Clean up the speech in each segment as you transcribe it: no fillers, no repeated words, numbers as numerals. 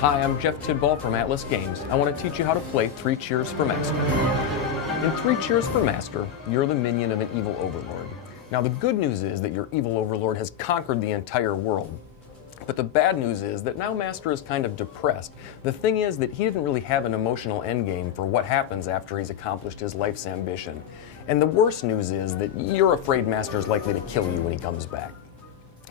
Hi, I'm Jeff Tidball from Atlas Games. I want to teach you how to play 3 Cheers for Master. In 3 Cheers for Master, you're the minion of an Evil Overlord. Now the good news is that your Evil Overlord has conquered the entire world. But the bad news is that now Master is kind of depressed. The thing is that he didn't really have an emotional endgame for what happens after he's accomplished his life's ambition. And the worst news is that you're afraid Master is likely to kill you when he comes back.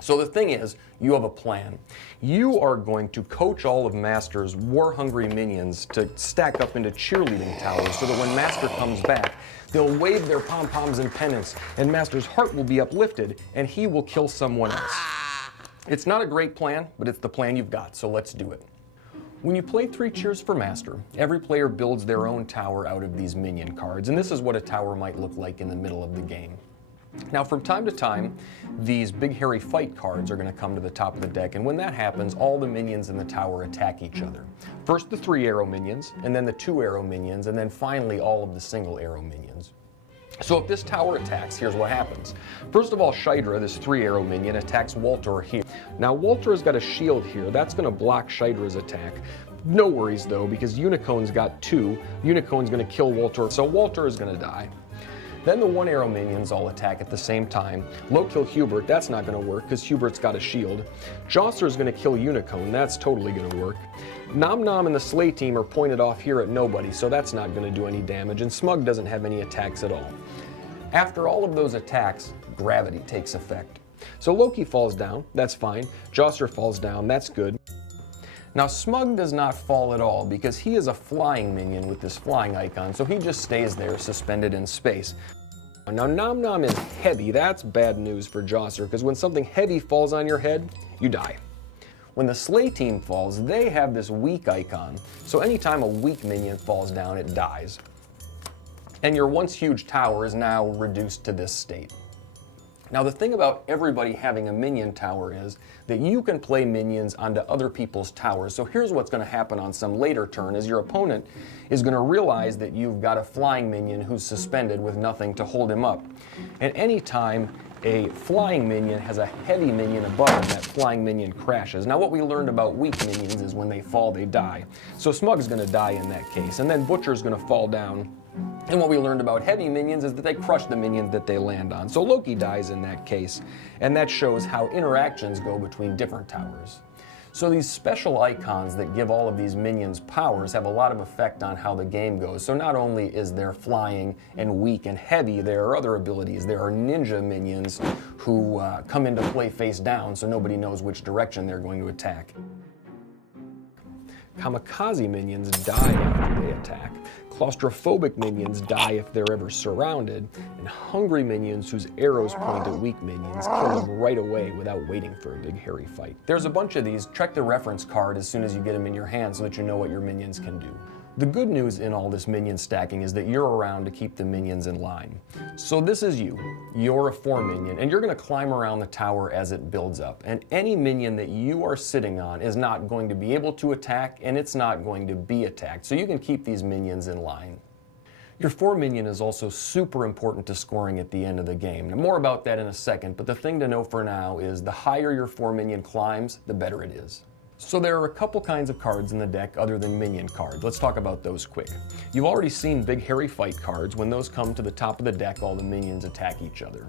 So the thing is, you have a plan. You are going to coach all of Master's war-hungry minions to stack up into cheerleading towers so that when Master comes back, they'll wave their pom-poms in penance, and Master's heart will be uplifted, and he will kill someone else. It's not a great plan, but it's the plan you've got, so let's do it. When you play 3 Cheers for Master, every player builds their own tower out of these minion cards, and this is what a tower might look like in the middle of the game. Now from time to time, these big hairy fight cards are going to come to the top of the deck, and when that happens, all the minions in the tower attack each other. First the 3 arrow minions, and then the 2 arrow minions, and then finally all of the single arrow minions. So if this tower attacks, here's what happens. First of all, Shydra, this 3 arrow minion, attacks Walter here. Now Walter's got a shield here, that's going to block Shydra's attack. No worries though, because Unicorn's got 2. Unicorn's going to kill Walter, so Walter is going to die. Then the 1 arrow minions all attack at the same time. Low kill Hubert, that's not going to work because Hubert's got a shield. Josser's going to kill Unicorn, that's totally going to work. Nom Nom and the Slay team are pointed off here at nobody, so that's not going to do any damage, and Smug doesn't have any attacks at all. After all of those attacks, gravity takes effect. So Loki falls down, that's fine. Josser falls down, that's good. Now Smug does not fall at all because he is a flying minion with this flying icon, so he just stays there suspended in space. Now Nom Nom is heavy, that's bad news for Josser because when something heavy falls on your head, you die. When the Slay team falls, they have this weak icon, so anytime a weak minion falls down, it dies. And your once huge tower is now reduced to this state. Now the thing about everybody having a minion tower is that you can play minions onto other people's towers. So here's what's going to happen on some later turn is your opponent is going to realize that you've got a flying minion who's suspended with nothing to hold him up. And anytime a flying minion has a heavy minion above him, that flying minion crashes. Now what we learned about weak minions is when they fall, they die. So Smug's going to die in that case, and then Butcher's going to fall down. And what we learned about heavy minions is that they crush the minions that they land on. So Loki dies in that case, and that shows how interactions go between different towers. So these special icons that give all of these minions powers have a lot of effect on how the game goes. So not only is there flying and weak and heavy, there are other abilities. There are ninja minions who come into play face down, so nobody knows which direction they're going to attack. Kamikaze minions die after they attack. Claustrophobic minions die if they're ever surrounded, and hungry minions whose arrows point at weak minions kill them right away without waiting for a big hairy fight. There's a bunch of these. Check the reference card as soon as you get them in your hand so that you know what your minions can do. The good news in all this minion stacking is that you're around to keep the minions in line. So this is you. You're a Foreminion, and you're going to climb around the tower as it builds up. And any minion that you are sitting on is not going to be able to attack, and it's not going to be attacked. So you can keep these minions in line. Your Foreminion is also super important to scoring at the end of the game. Now, more about that in a second, but the thing to know for now is the higher your Foreminion climbs, the better it is. So there are a couple kinds of cards in the deck other than minion cards. Let's talk about those quick. You've already seen big hairy fight cards. When those come to the top of the deck, all the minions attack each other.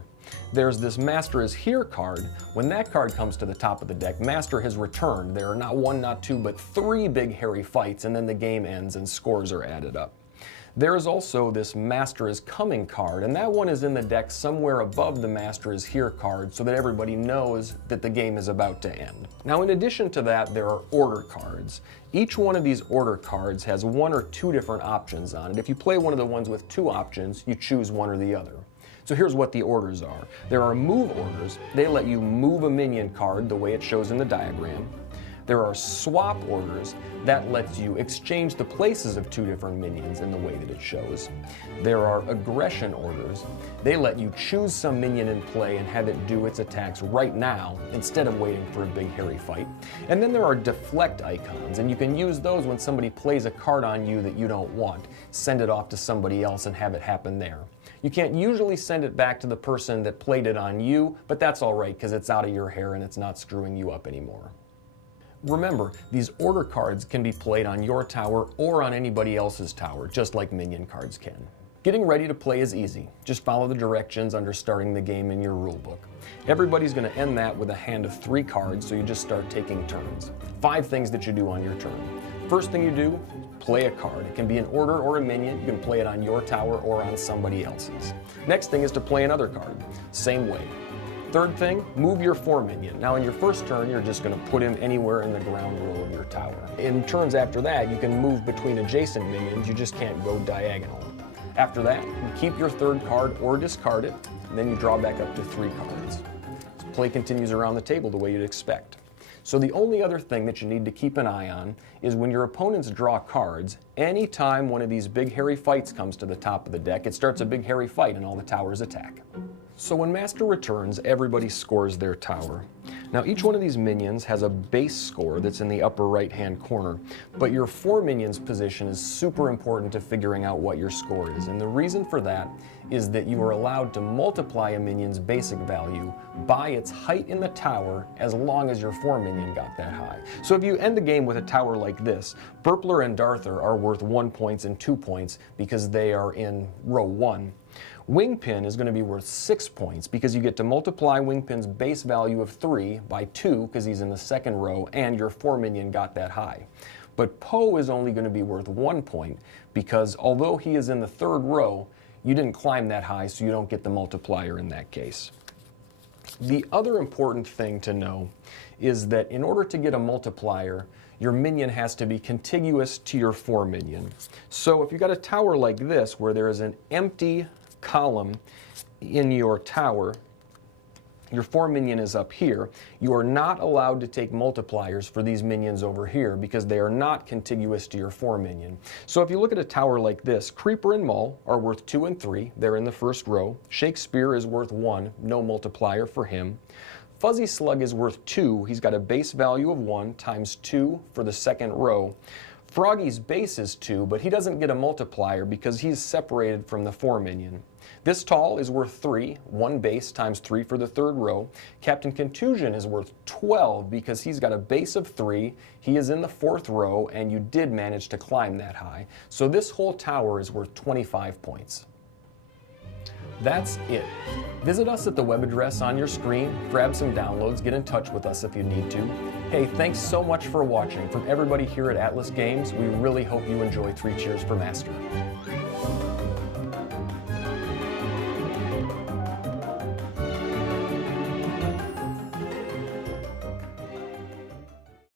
There's this Master is Here card. When that card comes to the top of the deck, Master has returned. There are not 1, not 2, but 3 big hairy fights, and then the game ends and scores are added up. There is also this Master is Coming card, and that one is in the deck somewhere above the Master is Here card so that everybody knows that the game is about to end. Now in addition to that, there are order cards. Each one of these order cards has 1 or 2 different options on it. If you play one of the ones with 2 options, you choose one or the other. So here's what the orders are. There are move orders. They let you move a minion card the way it shows in the diagram. There are swap orders. That lets you exchange the places of 2 different minions in the way that it shows. There are aggression orders. They let you choose some minion in play and have it do its attacks right now instead of waiting for a big hairy fight. And then there are deflect icons, and you can use those when somebody plays a card on you that you don't want. Send it off to somebody else and have it happen there. You can't usually send it back to the person that played it on you, but that's all right because it's out of your hair and it's not screwing you up anymore. Remember, these order cards can be played on your tower or on anybody else's tower, just like minion cards can. Getting ready to play is easy. Just follow the directions under starting the game in your rulebook. Everybody's going to end that with a hand of 3 cards, so you just start taking turns. 5 things that you do on your turn. First thing you do, play a card. It can be an order or a minion. You can play it on your tower or on somebody else's. Next thing is to play another card. Same way. Third thing, move your Foreminion. Now in your first turn, you're just going to put him anywhere in the ground row of your tower. In turns after that, you can move between adjacent minions. You just can't go diagonal. After that, you keep your third card or discard it, and then you draw back up to 3 cards. Play continues around the table the way you'd expect. So the only other thing that you need to keep an eye on is when your opponents draw cards, anytime one of these big hairy fights comes to the top of the deck, it starts a big hairy fight and all the towers attack. So when Master returns, everybody scores their tower. Now each one of these minions has a base score that's in the upper right hand corner, but your Foreminions position is super important to figuring out what your score is, and the reason for that is that you are allowed to multiply a minion's basic value by its height in the tower as long as your Foreminion got that high. So if you end the game with a tower like this, Burpler and Darther are worth 1 point and 2 points because they are in row 1. Wingpin is going to be worth 6 points because you get to multiply Wingpin's base value of 3 by 2 because he's in the second row and your Foreminion got that high. But Poe is only going to be worth 1 point because although he is in the third row, you didn't climb that high, so you don't get the multiplier in that case. The other important thing to know is that in order to get a multiplier, your minion has to be contiguous to your Foreminion. So if you've got a tower like this where there is an empty column in your tower, your Foreminion is up here, you are not allowed to take multipliers for these minions over here because they are not contiguous to your Foreminion. So if you look at a tower like this, Creeper and Mull are worth 2 and 3, they're in the first row. Shakespeare is worth 1, no multiplier for him. Fuzzy Slug is worth 2, he's got a base value of 1 times 2 for the second row. Froggy's base is 2, but he doesn't get a multiplier because he's separated from the Foreminion. This Tall is worth 3, 1 base times 3 for the third row. Captain Contusion is worth 12 because he's got a base of 3, he is in the fourth row, and you did manage to climb that high. So this whole tower is worth 25 points. That's it. Visit us at the web address on your screen, grab some downloads, get in touch with us if you need to. Hey, thanks so much for watching. From everybody here at Atlas Games, we really hope you enjoy 3 Cheers for Master.